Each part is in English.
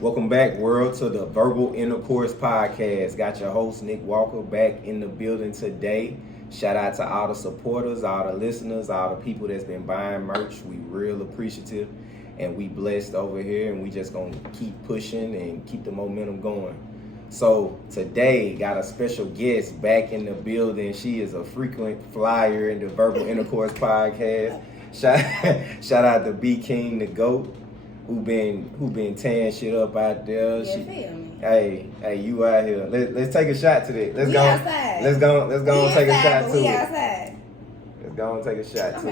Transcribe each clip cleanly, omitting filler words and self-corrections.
Welcome back, world, to the Verbal Intercourse Podcast. Got your host, Nick Walker, back in the building today. Shout out to all the supporters, all the listeners, all the people that's been buying merch. We real appreciative, and we blessed over here, and we just gonna keep pushing and keep the momentum going. So today, got a special guest back in the building. She is a frequent flyer in the Verbal Intercourse Podcast. Shout out to B.King, the GOAT. Who been tearing shit up out there? Yeah, feel me. Hey, you out here. Let's take a shot to this. Let's outside. Let's go and take a shot to it. Outside. Let's go and take a shot to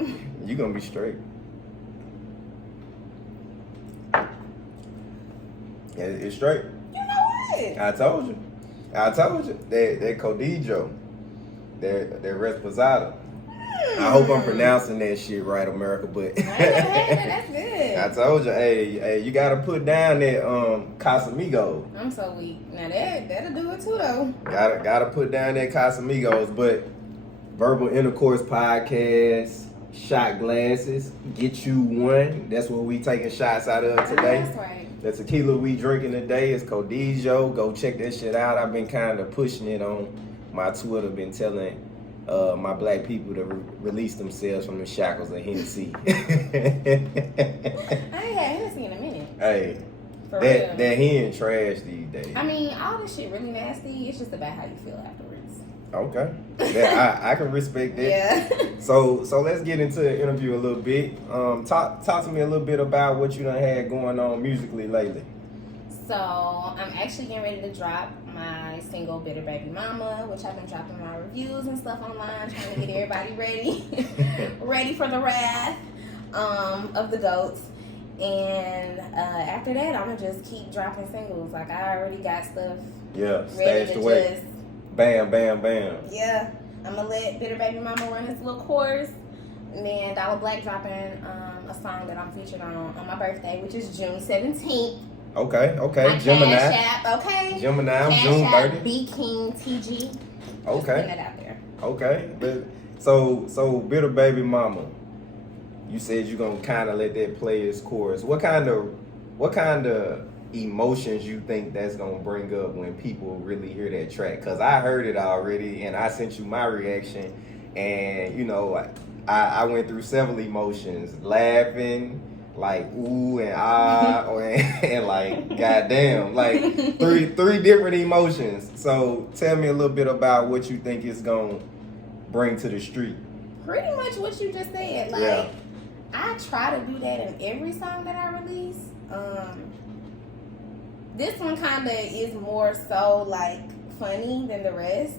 it. You gonna be straight. Yeah, it's straight. You know what? I told you. That Codigo. That Reposado. I hope I'm pronouncing that shit right, America, but that's good. I told you, hey, you gotta put down that Casamigos. I'm so weak. Now that'll do it too though. Gotta put down that Casamigos, but Verbal Intercourse Podcast, shot glasses, get you one. That's what we taking shots out of today. That's right. The tequila we drinking today is Codigo. Go check that shit out. I've been kind of pushing it on my Twitter, been telling my black people to release themselves from the shackles of Hennessy. I ain't had Hennessy in a minute. Hey, For real. that hen trash these days. I mean, all this shit really nasty. It's just about how you feel afterwards. Okay, yeah, I can respect that. Yeah. So let's get into the interview a little bit. Talk to me a little bit about what you done had going on musically lately. So I'm actually getting ready to drop my single Bitter Baby Momma, which I've been dropping my reviews and stuff online, trying to get everybody ready for the wrath of the goats. And after that, I'm gonna just keep dropping singles. Like I already got stuff ready to away. Bam, bam, bam. Yeah, I'm gonna let Bitter Baby Momma run this little course, and then Dollar Black dropping a song that I'm featured on my birthday, which is June 17th. Okay. My Gemini. Cash App, okay. Gemini, Cash June App, 30. B.King TG. Okay. Just putting that out there. Okay. But so Bitter Baby Momma, you said you're gonna kind of let that play its course. What kind of emotions you think that's gonna bring up when people really hear that track? Cause I heard it already, and I sent you my reaction, and you know I went through several emotions, laughing, like ooh and ah, and like goddamn, like three different emotions. So tell me a little bit about what you think it's gonna bring to the street. Pretty much what you just said. Like Yeah. I try to do that in every song that I release. This one kind of is more so like funny than the rest,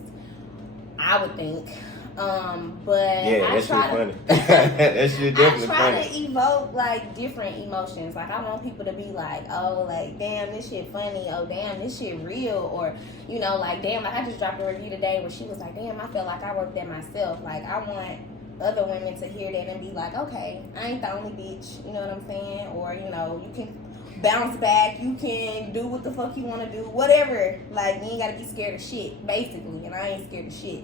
I would think. But Yeah, I that shit try funny. That shit definitely I try funny. to evoke like different emotions. Like I want people to be like, oh, like damn, this shit funny. Oh, damn, this shit real. Or you know, like damn, like I just dropped a review today where she was like, damn, I feel like I worked that myself. Like I want other women to hear that and be like, okay, I ain't the only bitch. You know what I'm saying? Or you know, you can bounce back. You can do what the fuck you want to do. Whatever. Like you ain't gotta be scared of shit, basically. And I ain't scared of shit.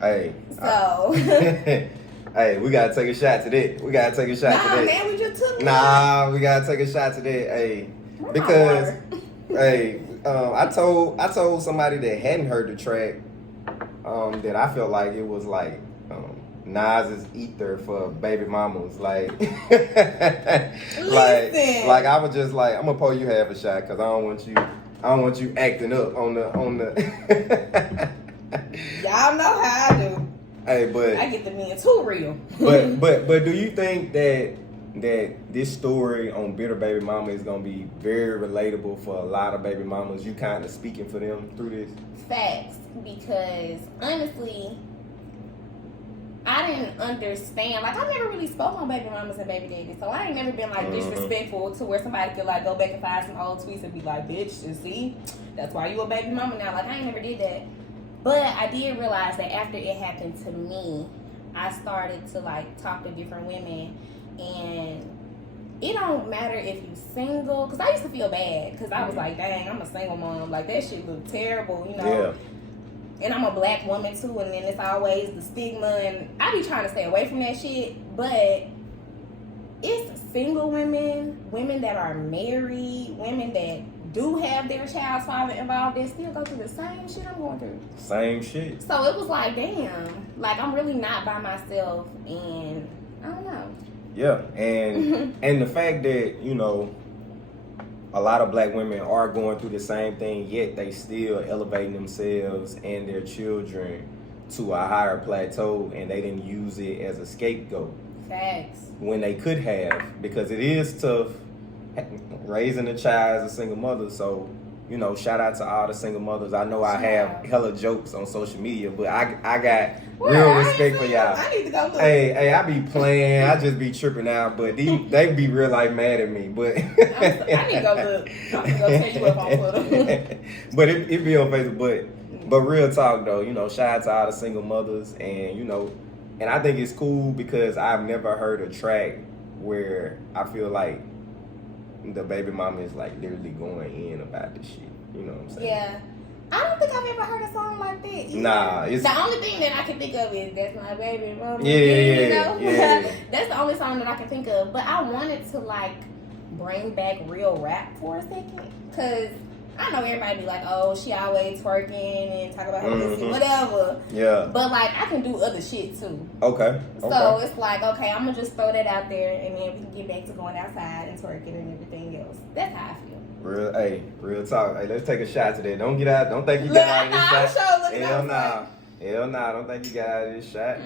Hey. So. Hey, we gotta take a shot to that. We gotta take a shot to that. Man, we just took Nah, we gotta take a shot to that. Hey, because hey, I told somebody that hadn't heard the track that I felt like it was like Nas's ether for baby mamas. Like, like I was just like, I'm gonna pour you half a shot because I don't want you acting up on the. Y'all know how I do. Hey, but I get the men too real. but do you think that this story on Bitter Baby Momma is gonna be very relatable for a lot of baby mamas? You kind of speaking for them through this? Facts, because honestly, I didn't understand. Like I never really spoke on baby mamas and baby daddies, so I ain't never been like disrespectful to where somebody could like go back and find some old tweets and be like, bitch, and see, that's why you a baby mama now. Like I ain't never did that. But I did realize that after it happened to me, I started to like talk to different women, and it don't matter if you single, because I used to feel bad because I was like, dang, I'm a single mom, like that shit look terrible, you know. Yeah. And I'm a black woman too, and then it's always the stigma, and I be trying to stay away from that shit, but it's single women that are married, women that do have their child's father involved, they still go through the same shit I'm going through. Same shit. So it was like, damn, like I'm really not by myself, and I don't know. Yeah, and the fact that, you know, a lot of black women are going through the same thing, yet they still elevating themselves and their children to a higher plateau, and they didn't use it as a scapegoat. Facts. When they could have, because it is tough raising a child as a single mother. So, you know, shout out to all the single mothers. I know I have hella jokes on social media, but I got real respect for y'all. I need to go look. Hey, I be playing. I just be tripping out, but they be real life mad at me. But I need to go look. I'm gonna go tell you up on Twitter. But it be on Facebook. But real talk though, you know, shout out to all the single mothers, and you know, and I think it's cool because I've never heard a track where I feel like the baby mama is like literally going in about this shit. You know what I'm saying? Yeah. I don't think I've ever heard a song like that either. Nah, it's the only thing that I can think of is "That's My Baby Momma." Yeah. That's the only song that I can think of. But I wanted to like bring back real rap for a second, cause I know everybody be like, "Oh, she always twerking and talk about her pussy, whatever." Yeah. But like, I can do other shit too. Okay. So it's like, okay, I'm gonna just throw that out there, and then we can get back to going outside and twerking and everything else. That's how I feel. Real talk. Hey, let's take a shot today. Don't get out. Don't think you got out of this shot. Hell nah. Don't think you got out of this shot.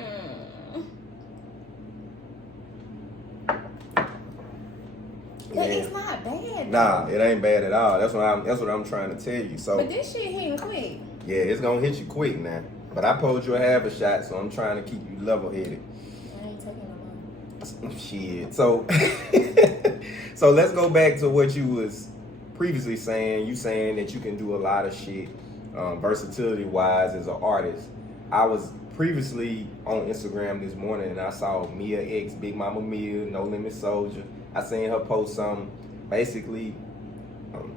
Yeah. It's not bad. Nah, it ain't bad at all. That's what I'm trying to tell you. So, but this shit hitting quick. Yeah, it's gonna hit you quick now. But I told you a half a shot, so I'm trying to keep you level headed. I ain't taking no more. Shit. So, so let's go back to what you was previously saying. You saying that you can do a lot of shit, versatility wise as an artist. I was previously on Instagram this morning and I saw Mia X, Big Mama Mia, No Limit Soldier. I seen her post some basically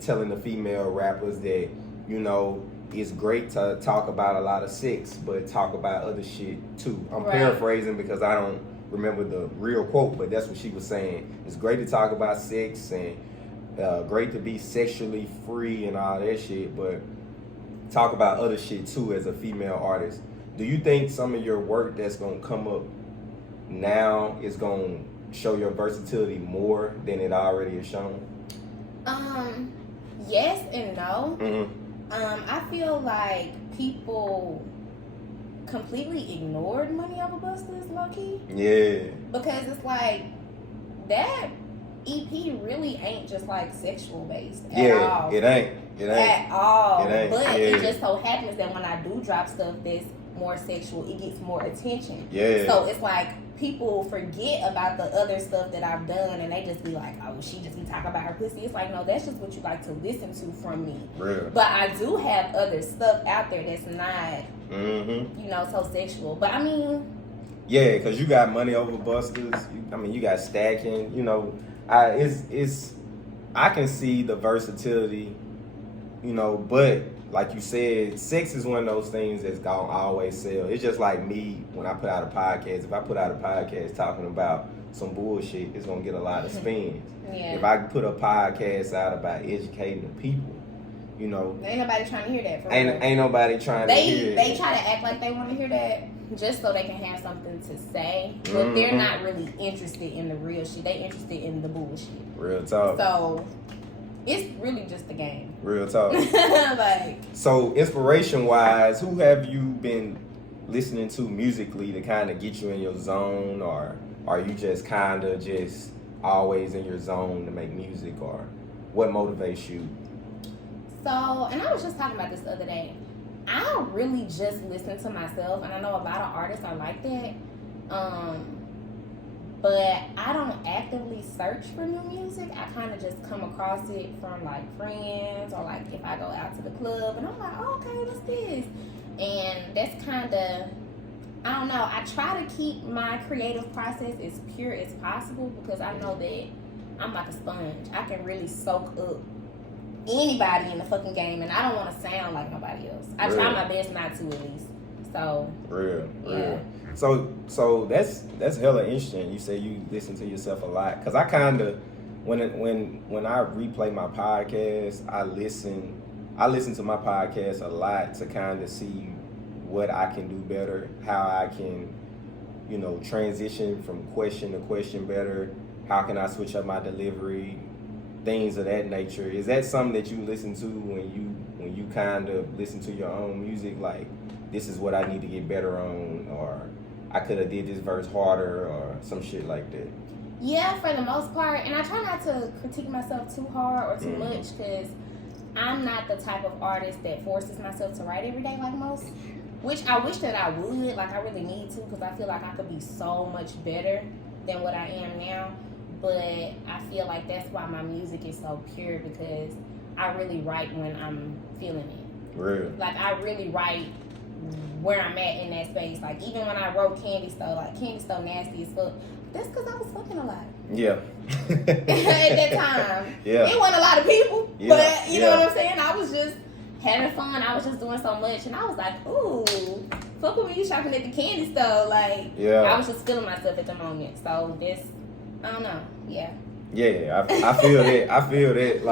telling the female rappers that, you know, it's great to talk about a lot of sex, but talk about other shit too. I'm paraphrasing because I don't remember the real quote, but that's what she was saying. It's great to talk about sex and great to be sexually free and all that shit, but talk about other shit too as a female artist. Do you think some of your work that's gonna come up now is gonna show your versatility more than it already is shown? Yes and no. Mm-hmm. I feel like people completely ignored Money Over Busters, low key. Yeah. Because it's like that EP really ain't just like sexual based at all. It ain't. At all. It ain't. But it just so happens that when I do drop stuff that's more sexual, it gets more attention. Yeah. So it's like people forget about the other stuff that I've done and they just be like, oh, she just be talking about her pussy. It's like, no, that's just what you like to listen to from me. Real. But I do have other stuff out there that's not, you know, so sexual. But I mean, yeah, because you got Money Over Busters. You got Stacking. You know, I can see the versatility. You know, but like you said, sex is one of those things that's gonna always sell. It's just like me when I put out a podcast. If I put out a podcast talking about some bullshit, it's gonna get a lot of spins. Yeah. If I put a podcast out about educating the people, you know, ain't nobody trying to hear that. Ain't nobody trying to hear it. They try to act like they want to hear that just so they can have something to say, but they're not really interested in the real shit. They interested in the bullshit. Real talk. So it's really just a game. Real talk. Like, so inspiration wise, who have you been listening to musically to kind of get you in your zone, or are you just kind of just always in your zone to make music, or what motivates you? So, and I was just talking about this the other day. I really just listen to myself, and I know a lot of artists are like that. But I don't actively search for new music. I kind of just come across it from like friends, or like if I go out to the club and I'm like, oh, okay, what's this? And that's kind of, I don't know. I try to keep my creative process as pure as possible because I know that I'm like a sponge. I can really soak up anybody in the fucking game, and I don't want to sound like nobody else. I try my best not to, at least. So real. Yeah. So that's hella interesting. You say you listen to yourself a lot, because I kind of when I replay my podcast, I listen to my podcast a lot to kind of see what I can do better, how I can, transition from question to question better. How can I switch up my delivery? Things of that nature. Is that something that you listen to when you kind of listen to your own music? Like, this is what I need to get better on, or I could have did this verse harder, or some shit like that. Yeah, for the most part. And I try not to critique myself too hard or too much, because I'm not the type of artist that forces myself to write every day like most. Which I wish that I would. Like, I really need to, because I feel like I could be so much better than what I am now. But I feel like that's why my music is so pure, because I really write when I'm feeling it. Real. Like, I really write where I'm at in that space. Like, even when I wrote Candy Store, like, Candy Store nasty as fuck. That's because I was fucking a lot. Yeah. At that time. Yeah. It wasn't a lot of people. Yeah. But, you know what I'm saying? I was just having fun. I was just doing so much. And I was like, ooh, fuck with me shopping at the candy store. Like, I was just feeling myself at the moment. So, I don't know. Yeah. Yeah, I feel that. I feel that.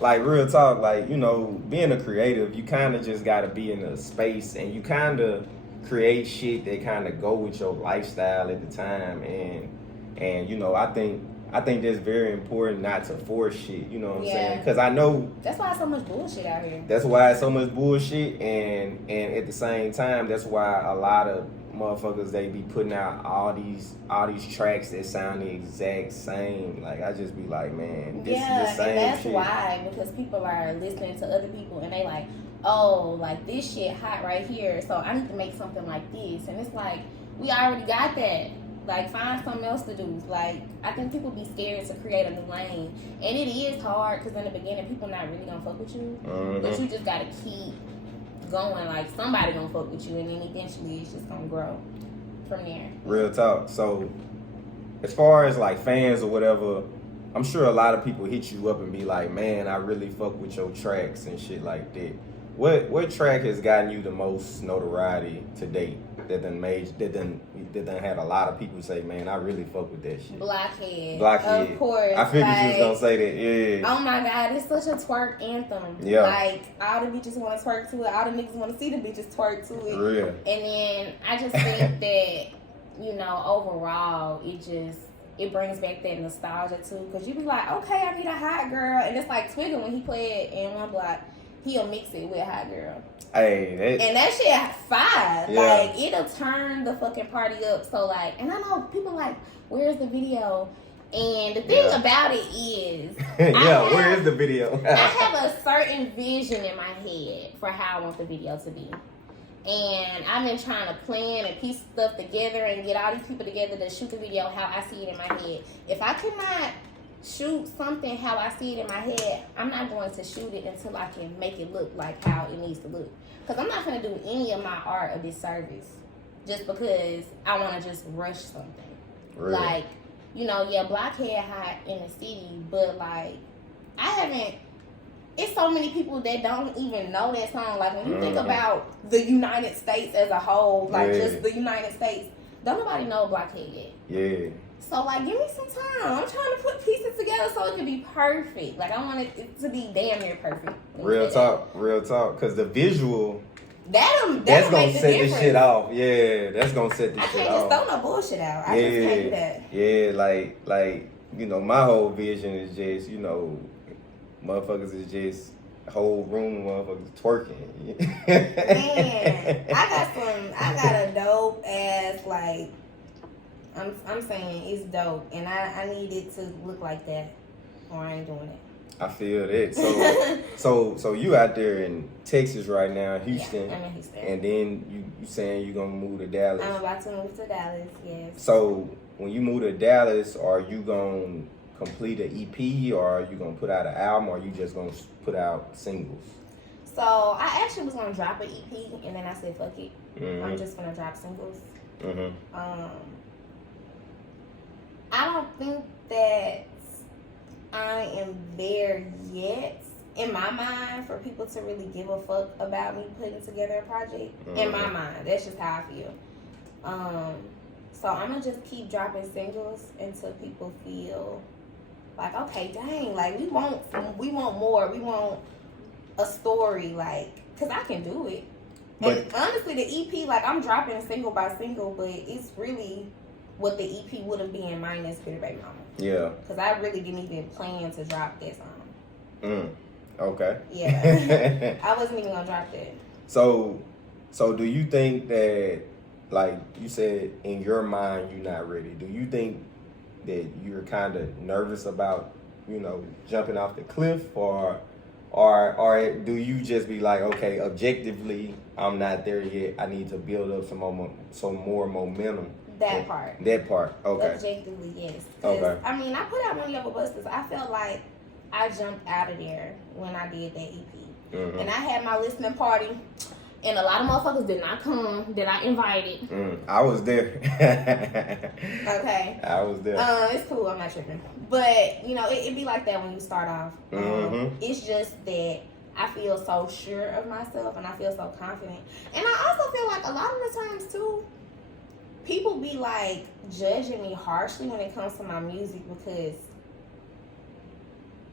Like real talk. Like, being a creative, you kind of just got to be in a space, and you kind of create shit that kind of go with your lifestyle at the time. And I think that's very important, not to force shit. You know what I'm saying? Because I know that's why it's so much bullshit out here. That's why it's so much bullshit, and at the same time, that's why a lot of motherfuckers, they be putting out all these tracks that sound the exact same. Like, I just be like, man, this is the same and that's shit. why, because people are listening to other people and they like, oh, like, this shit hot right here, so I need to make something like this. And it's like, we already got that. Like, find something else to do. Like, I think people be scared to create a new lane, and it is hard, because in the beginning, people not really gonna fuck with you, but you just gotta keep going. Like, somebody gonna fuck with you, and then eventually it's just gonna grow from there. Real talk. So, as far as like fans or whatever, I'm sure a lot of people hit you up and be like, man, I really fuck with your tracks and shit like that. What track has gotten you the most notoriety to date that done had a lot of people say, man, I really fuck with that shit? Blockhead. Of course. I figured you was gonna say that, yeah. Oh my God, it's such a twerk anthem. Yeah. Like, all the bitches want to twerk to it, all the niggas want to see the bitches twerk to it. Real. And then I just think that, overall, it brings back that nostalgia too. Because you be like, okay, I need a hot girl. And it's like Twigger, when he played in one block, he'll mix it with Hot Girl. Hey, and that shit fire. Yeah. Like, it'll turn the fucking party up. So, like, and I know people like, where's the video? And the thing about it is, where is the video? I have a certain vision in my head for how I want the video to be. And I've been trying to plan and piece stuff together and get all these people together to shoot the video how I see it in my head. If I cannot shoot something how I see it in my head, I'm not going to shoot it until I can make it look like how it needs to look. Because I'm not going to do any of my art a disservice just because I want to just rush something. Really? Like, Blockhead hot in the city, but like, it's so many people that don't even know that song. Like, when you think about the United States as a whole, like just the United States, don't nobody know Blockhead yet. Yeah. So, like, give me some time. I'm trying to put pieces together so it can be perfect. Like, I want it to be damn near perfect. Real talk. Because the visual, that's gonna set this shit off. Yeah, that's gonna set this shit off. I can't just throw no bullshit out. I just can't do that. Yeah, like my whole vision is just, motherfuckers is just a whole room of motherfuckers twerking. Man, I got a dope ass, like, I'm saying it's dope, and I need it to look like that, or I ain't doing it. I feel that. So you out there in Texas right now, Houston. Yeah, I'm in Houston. And then you saying you gonna move to Dallas. I'm about to move to Dallas, yes. So when you move to Dallas, are you gonna complete an EP, or are you gonna put out an album, or are you just gonna put out singles? So I actually was gonna drop an EP, and then I said, fuck it. I'm just gonna drop singles. I don't think that I am there yet in my mind, for people to really give a fuck about me putting together a project, in my mind, that's just how I feel. So I'm gonna just keep dropping singles until people feel like, okay, dang, like we want more, we want a story, like, cause I can do it. But and honestly, the EP, like, I'm dropping single by single, but it's really what the EP would have been minus Baby Momma. Yeah. Cause I really didn't even plan to drop that song. Okay. Yeah. I wasn't even gonna drop that. So do you think that, like you said, in your mind, you're not ready? Do you think that you're kind of nervous about, jumping off the cliff, or do you just be like, okay, objectively, I'm not there yet. I need to build up some more momentum. That part. Okay. Objectively, yes. Okay. I mean, I put out Money Over Busters. I felt like I jumped out of there when I did that EP. Mm-hmm. And I had my listening party, and a lot of motherfuckers did not come that I invited. I was there. Okay. I was there. It's cool. I'm not tripping. But, it be like that when you start off. It's just that I feel so sure of myself, and I feel so confident. And I also feel like a lot of the times, too, people be, like, judging me harshly when it comes to my music, because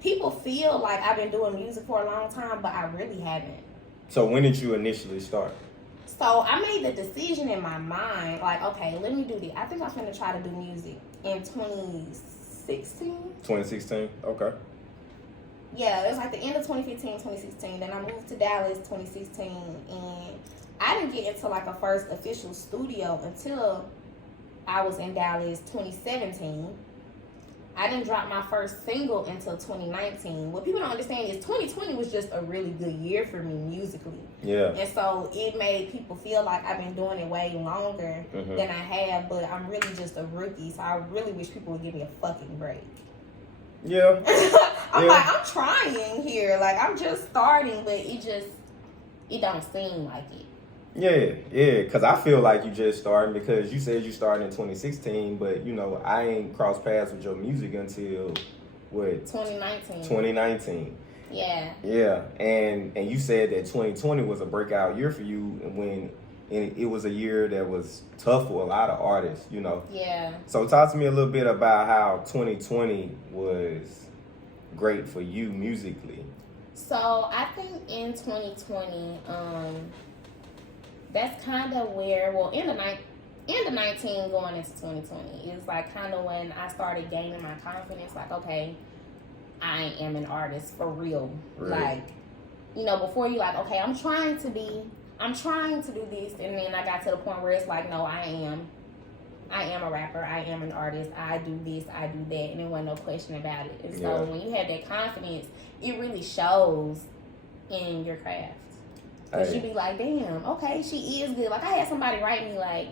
people feel like I've been doing music for a long time, but I really haven't. So when did you initially start? So I made the decision in my mind, like, okay, let me do this. I think I was going to try to do music in 2016. 2016? Okay. Yeah, it was like the end of 2015, 2016. Then I moved to Dallas 2016, and I didn't get into like a first official studio until I was in Dallas 2017. I didn't drop my first single until 2019. What people don't understand is 2020 was just a really good year for me musically. Yeah. And so it made people feel like I've been doing it way longer than I have, but I'm really just a rookie. So I really wish people would give me a fucking break. Yeah. I'm trying here. Like, I'm just starting, but it don't seem like it. Yeah, because I feel like you just starting, because you said you started in 2016, but, I ain't crossed paths with your music until, what? 2019. Yeah. Yeah, and you said that 2020 was a breakout year for you, when it was a year that was tough for a lot of artists, Yeah. So talk to me a little bit about how 2020 was great for you musically. So I think in 2020, that's kind of where, end of 19 going into 2020, is like kind of when I started gaining my confidence. Like, okay, I am an artist for real. Right. Like, before you like, okay, I'm trying to do this, and then I got to the point where it's like, no, I am a rapper, I am an artist, I do this, I do that, and there wasn't no question about it. And so when you have that confidence, it really shows in your craft. Because you be like, damn, okay, she is good. Like, I had somebody write me, like,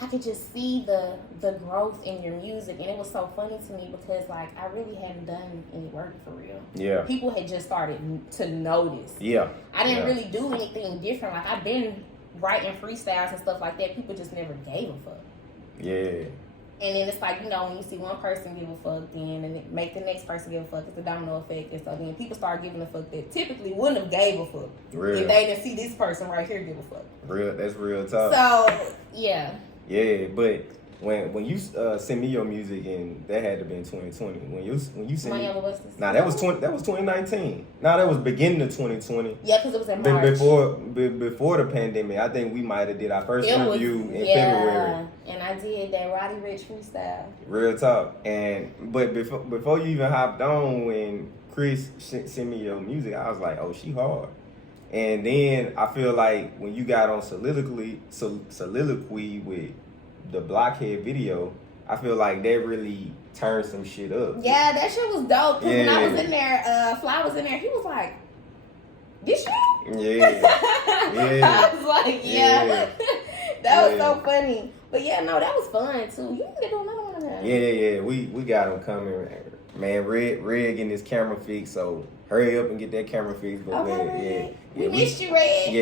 I could just see the growth in your music. And it was so funny to me because, like, I really hadn't done any work for real. Yeah. People had just started to notice. Yeah. I didn't really do anything different. Like, I've been writing freestyles and stuff like that. People just never gave a fuck. Yeah. And then it's like, when you see one person give a fuck, then and it make the next person give a fuck. It's a domino effect. And so then people start giving a fuck that typically wouldn't have gave a fuck if they didn't see this person right here give a fuck. That's real talk. So, yeah. Yeah, but when you send me your music, and that had to be in 2020. When you send me, that was 2019. That was beginning of 2020. Yeah, because it was in March. Before the pandemic. I think we might have did our first interview in February. And I did that Roddy Rich freestyle. Real talk. But before you even hopped on, when Chris sent me your music, I was like, oh, she hard. And then I feel like when you got on soliloquy with the Blockhead video, I feel like that really turned some shit up. Yeah, that shit was dope. Cause when I was in there, Fly was in there. He was like, "This you?" Yeah. I was like, yeah. That was so funny. But yeah, no, that was fun too. You need to do another one of that. Yeah. We got him coming, man. Red getting his camera fixed, so hurry up and get that camera fixed. But okay, we missed you, Red.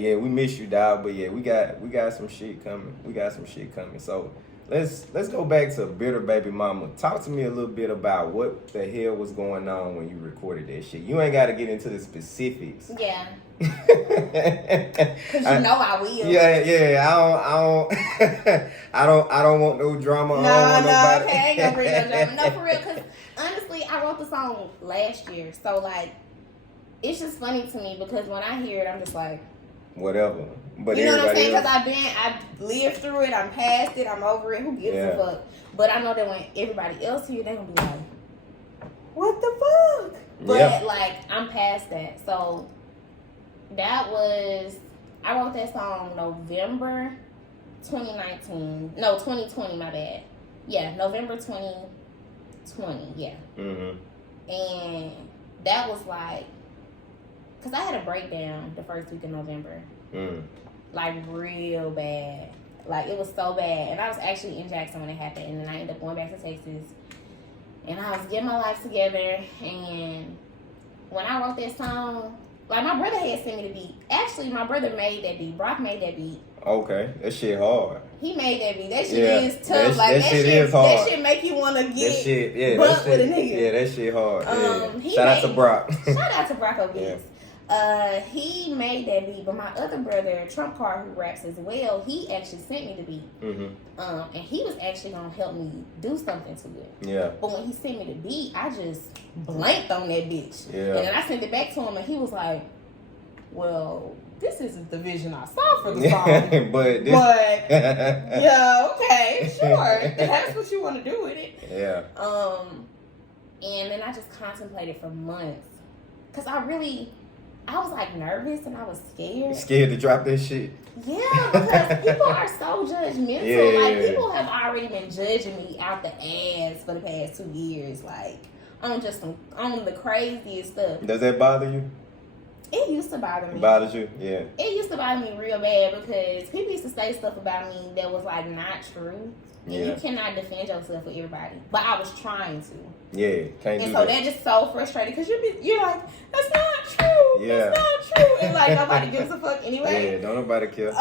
Yeah, we miss you, dog. But yeah, we got some shit coming. So let's go back to Bitter Baby Mama. Talk to me a little bit about what the hell was going on when you recorded that shit. You ain't got to get into the specifics. Yeah. Cause you know I will. Yeah. I don't want no drama. No, I don't want nobody. okay, I ain't gonna bring no drama. No, for real. Cause honestly, I wrote the song last year, so like, it's just funny to me because when I hear it, I'm just like, whatever. But you know what I'm saying? else, Because I've lived through it, I'm past it, I'm over it. Who gives a fuck? But I know that when everybody else hear, they gonna be like, what the fuck? But like, I'm past that. So that was, I wrote that song November 2019. No, 2020. My bad. Yeah, November 2020. Yeah. And that was like, cause I had a breakdown the first week of November. Like real bad. Like it was so bad. And I was actually in Jackson when it happened. And then I ended up going back to Texas. And I was getting my life together. And when I wrote that song, like my brother had sent me the beat. Actually, my brother made that beat. Brock made that beat. Okay. That shit hard. He made that beat. That shit is tough. That shit is hard. That shit make you want to get that shit, butt with a nigga. Yeah, that shit hard. Shout out to Brock. Shout out to Brock O'Beats. He made that beat, but my other brother, Trump Car, who raps as well, he actually sent me the beat. And he was actually gonna help me do something to it. Yeah. But when he sent me the beat, I just blanked on that bitch. Yeah. And then I sent it back to him, and he was like, "Well, this isn't the vision I saw for the song, but yeah, okay, sure, if that's what you want to do with it." Yeah. And then I just contemplated for months, cause I was like nervous and I was scared. Scared to drop that shit. Yeah, because people are so judgmental. Yeah. Like people have already been judging me out the ass for the past 2 years. Like on the craziest stuff. Does that bother you? It used to bother me. It bothers you? Yeah. It used to bother me real bad because people used to say stuff about me that was like not true. And you cannot defend yourself with everybody. But I was trying to. Yeah, can't do and so that. just so frustrating because you're like, that's not true. Yeah. That's not true. And like nobody gives a fuck anyway. Yeah, don't nobody care.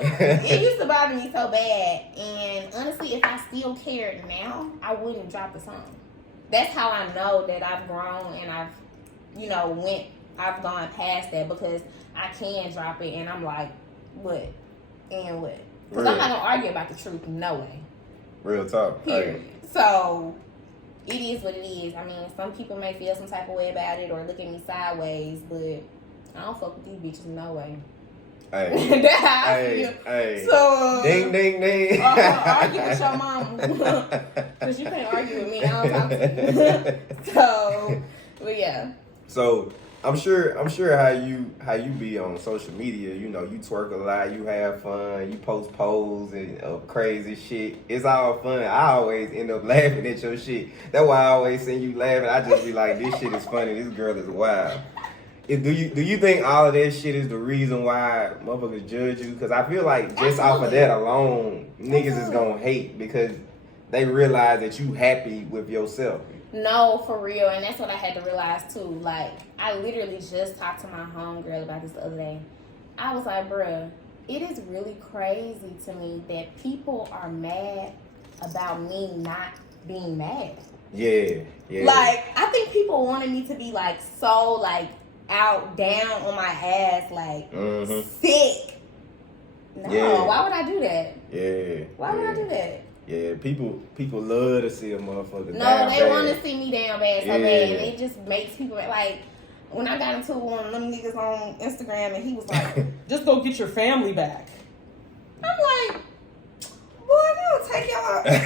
It used to bother me so bad. And honestly, if I still cared now, I wouldn't drop the song. That's how I know that I've grown and I've gone past that because I can drop it and I'm like, what? And what? Because I'm not going to argue about the truth. No way. Real talk. Period. So, it is what it is. I mean, some people may feel some type of way about it or look at me sideways, but I don't fuck with these bitches no way. Hey. That's how I feel. Hey. So, ding, ding, ding. Argue with your mama. Because you can't argue with me. I don't talk to you. So, but yeah. So, I'm sure how you be on social media, you twerk a lot, you have fun, you post polls and crazy shit. It's all fun. I always end up laughing at your shit. That's why I always see you laughing. I just be like, this shit is funny. This girl is wild. Do you think all of that shit is the reason why motherfuckers judge you? Because I feel like just off of that alone, niggas is gonna hate because they realize that you happy with yourself. No, for real. And that's what I had to realize too. Like, I literally just talked to my homegirl about this the other day. I was like, bruh, it is really crazy to me that people are mad about me not being mad. Yeah. Like, I think people wanted me to be like so like out, down on my ass, like sick. No, why would I do that? Yeah. Why would I do that? Yeah, people love to see a motherfucker down No, they bad. want to see me down bad so bad. And it just makes people, like, when I got into one of them niggas on Instagram and he was like, just go get your family back. I'm like, boy, if you don't take your what? Like,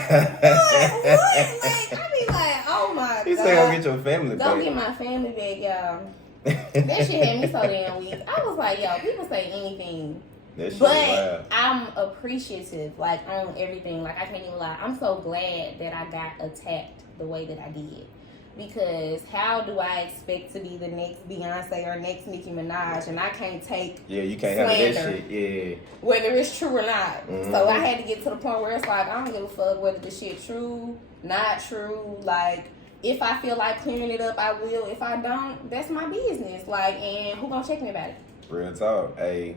I be like, oh my God. He said go get your family back. Go get my family back, y'all. That shit had me so damn weak. I was like, yo, people say anything. But I'm appreciative, like, on everything. Like, I can't even lie. I'm so glad that I got attacked the way that I did. Because how do I expect to be the next Beyonce or next Nicki Minaj and I can't take you can't handle that shit. Yeah. Whether it's true or not. So I had to get to the point where it's like, I don't give a fuck whether the shit true, not true. Like, if I feel like clearing it up, I will. If I don't, that's my business. Like, and who gonna check me about it? Real talk. Hey.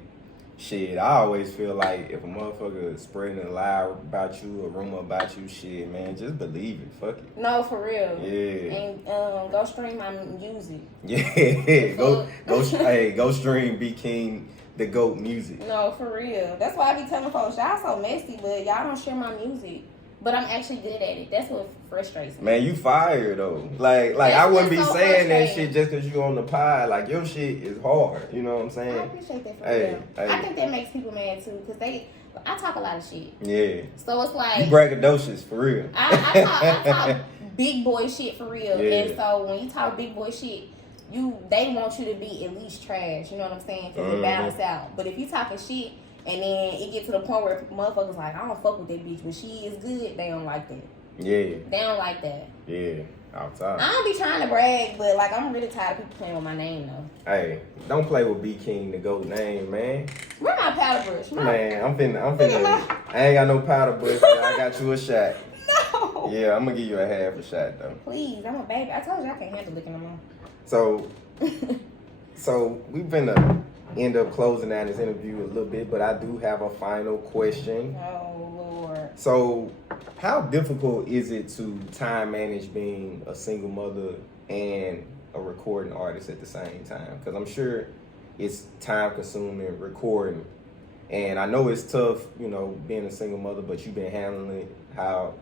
Shit, I always feel like if a motherfucker is spreading a lie about you, a rumor about you, shit, man, just believe it. Fuck it. No, for real. Yeah. And go stream my music. Yeah. Go stream B.King, the GOAT music. No, for real. That's why I be telling folks, y'all so messy, but y'all don't share my music. But I'm actually good at it. That's what frustrates me. Man, you fire though. Like I wouldn't be so saying that shit just because you on the pod. Like your shit is hard. You know what I'm saying? I appreciate that for real. I think that makes people mad too because I talk a lot of shit. Yeah. So it's like you braggadocious for real. I talk big boy shit for real. Yeah. And so when you talk big boy shit, they want you to be at least trash. You know what I'm saying? Because it balance out. But if you talking shit. And then it get to the point where motherfuckers like, I don't fuck with that bitch, but she is good. They don't like that. Yeah. They don't like that. Yeah. Outside. I don't be trying to brag, but like I'm really tired of people playing with my name though. Hey, don't play with B.King, the GOAT name, man. Where my powder brush? Man, I'm finna. I ain't got no powder brush. I got you a shot. No. Yeah, I'm gonna give you a half a shot though. Please, I'm a baby. I told you I can't handle licking no more. So we've been end up closing out this interview a little bit, but I do have a final question. Oh, Lord. So, how difficult is it to time manage being a single mother and a recording artist at the same time? Because I'm sure it's time consuming recording. And I know it's tough, you know, being a single mother, but you've been handling it how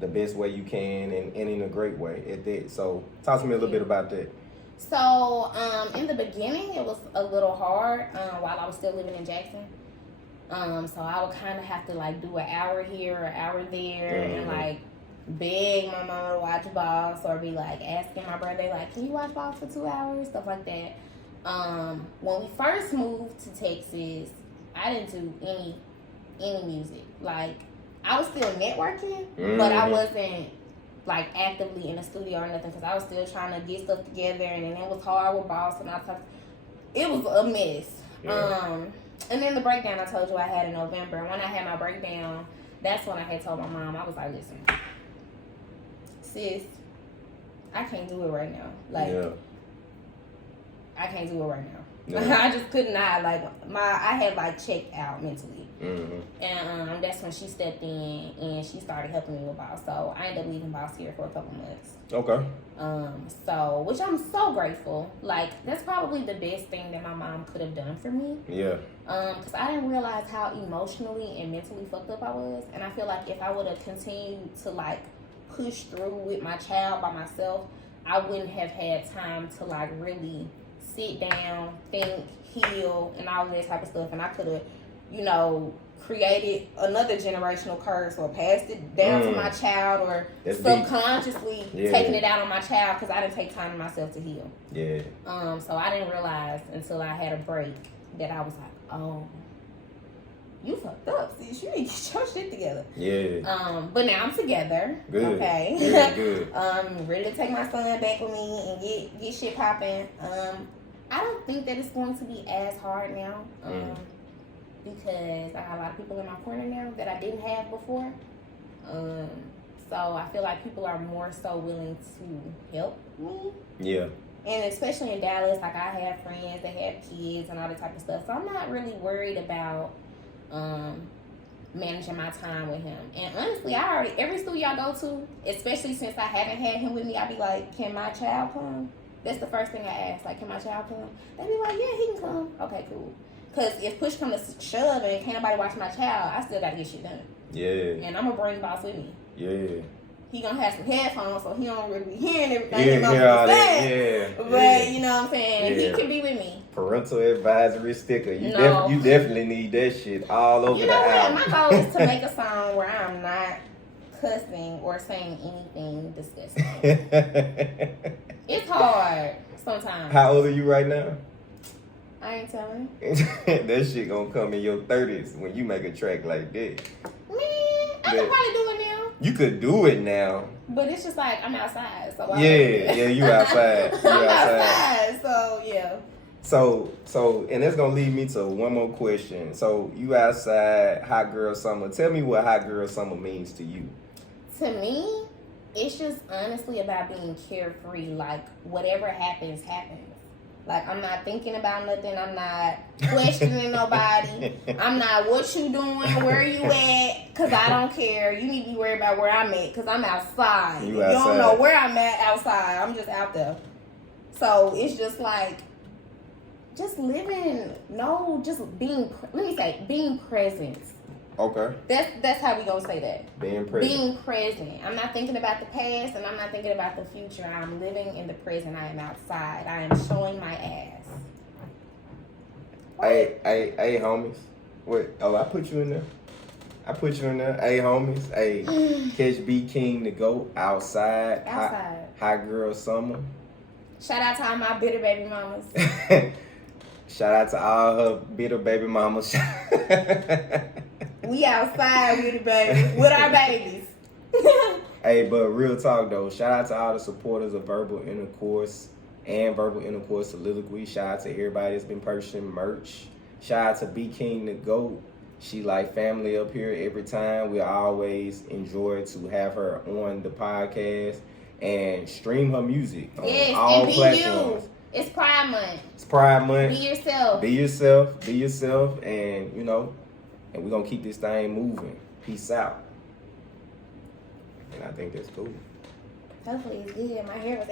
the best way you can and in a great way at that. So, talk to me a little bit about that. So, in the beginning, it was a little hard while I was still living in Jackson. So I would kind of have to like do an hour here, an hour there, and like beg my mama to watch Boss or be like asking my brother, like, can you watch Boss for 2 hours? Stuff like that. When we first moved to Texas, I didn't do any music. Like, I was still networking, but I wasn't like actively in the studio or nothing because I was still trying to get stuff together, and then it was hard with Boss and all stuff. It was a mess. Yeah. And then the breakdown I told you I had in November. And when I had my breakdown, that's when I had told my mom, I was like, listen, sis, I can't do it right now. Like, I can't do it right now. Yeah. I just could not. Like, I had like checked out mentally. And that's when she stepped in and she started helping me with Boss. So I ended up leaving Boss here for a couple months. Okay. So, which I'm so grateful. Like, that's probably the best thing that my mom could have done for me. Yeah. Because I didn't realize how emotionally and mentally fucked up I was. And I feel like if I would have continued to, like, push through with my child by myself, I wouldn't have had time to, like, really sit down, think, heal, and all of that type of stuff. And I could have, you know, created another generational curse or passed it down to my child or that's subconsciously taking it out on my child because I didn't take time to myself to heal. Yeah. So I didn't realize until I had a break that I was like, oh, you fucked up, sis. You need to get your shit together. Yeah. But now I'm together. Good. Okay. Good. Ready to take my son back with me and get shit popping. I don't think that it's going to be as hard now. Because I got a lot of people in my corner now that I didn't have before. So I feel like people are more so willing to help me. Yeah. And especially in Dallas, like I have friends that have kids and all that type of stuff. So I'm not really worried about managing my time with him. And honestly, every studio I go to, especially since I haven't had him with me, I be like, can my child come? That's the first thing I ask. Like, can my child come? They be like, yeah, he can come. Okay, cool. Because if push come to shove and can't nobody watch my child, I still got to get shit done. Yeah. And I'm going to bring Boss with me. Yeah. He going to have some headphones, so he don't really be hearing everything. Yeah. But, you know what I'm saying? Yeah. He can be with me. Parental advisory sticker. You definitely need that shit all over the album. My goal is to make a song where I'm not cussing or saying anything disgusting. It's hard sometimes. How old are you right now? I ain't telling. That shit gonna come in your 30s when you make a track like that. Man, I could probably do it now. You could do it now. But it's just like, I'm outside. So you outside. I'm outside, so yeah. So, and that's gonna lead me to one more question. So, you outside, hot girl summer. Tell me what hot girl summer means to you. To me, it's just honestly about being carefree. Like, whatever happens, happens. Like, I'm not thinking about nothing. I'm not questioning nobody. I'm not what you doing, where you at, because I don't care. You need to be worried about where I'm at, because I'm outside. You don't know where I'm at outside. I'm just out there. So it's just like, just living, just being, being present. Okay. That's how we gonna say that. Being present. Being present. I'm not thinking about the past and I'm not thinking about the future. I'm living in the present. I am outside. I am showing my ass. Hey, homies. What? Oh, I put you in there. Hey, homies. Hey, catch B.King the GOAT outside. Hot girl summer. Shout out to all my bitter baby mamas. Shout out to all her bitter baby mamas. We outside with it, baby. With our babies. Hey, but real talk though, shout out to all the supporters of Verbal Intercourse and Verbal Intercourse Soliloquy. Shout out to everybody that's been purchasing merch. Shout out to B.King the GOAT. She like family up here every time. We always enjoy to have her on the podcast and stream her music on all platforms. It's Pride Month. It's Pride Month. Be yourself. And and we're going to keep this thing moving. Peace out. And I think that's cool. Hopefully it's good. My hair was